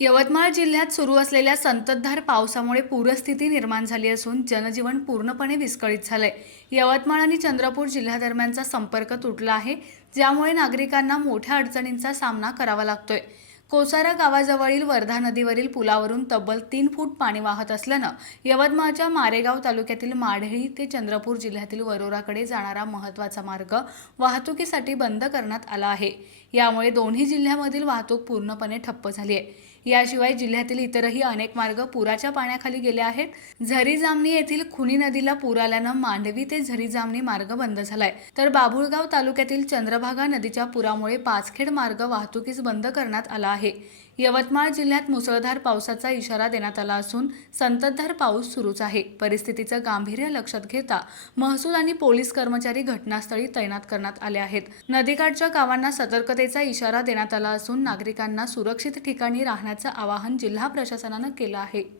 यवतमाळ जिल्ह्यात सुरू असलेल्या संततधार पावसामुळे पूरस्थिती निर्माण झाली असून जनजीवन पूर्णपणे विस्कळीत झालंय. यवतमाळ आणि चंद्रपूर जिल्ह्यादरम्यानचा संपर्क तुटला आहे ज्यामुळे नागरिकांना मोठ्या अडचणींचा सामना करावा लागतोय. कोसारा गावाजवळील वर्धा नदीवरील पुलावरून तब्बल तीन फूट पाणी वाहत असल्यानं यवतमाळच्या मारेगाव तालुक्यातील माढळी ते चंद्रपूर जिल्ह्यातील वरोराकडे जाणारा महत्त्वाचा मार्ग वाहतुकीसाठी बंद करण्यात आला आहे. यामुळे दोन्ही जिल्ह्यामधील वाहतूक पूर्णपणे ठप्प झाली आहे याशिवाय जिल्ह्यातील इतरही अनेक मार्ग पुराच्या पाण्याखाली गेले आहेत. झरी जामणी येथील खुनी नदीला पूर आल्यानं मांडवी ते झरी जामणी मार्ग बंद झालाय. तर बाभुळगाव तालुक्यातील चंद्रभागा नदीच्या पुरामुळे पाचखेड मार्ग वाहतुकीस बंद करण्यात आला आहे. यवतमाळ जिल्ह्यात मुसळधार पावसाचा इशारा देण्यात आला असून संततधार पाऊस सुरूच आहे. परिस्थितीचं गांभीर्य लक्षात घेता महसूल आणि पोलीस कर्मचारी घटनास्थळी तैनात करण्यात आले आहेत. नदीकाठच्या गावांना सतर्कतेचा इशारा देण्यात आला असून नागरिकांना सुरक्षित ठिकाणी राहण्यात राहण्याचं आवाहन जिल्हा प्रशासनानं केलं आहे.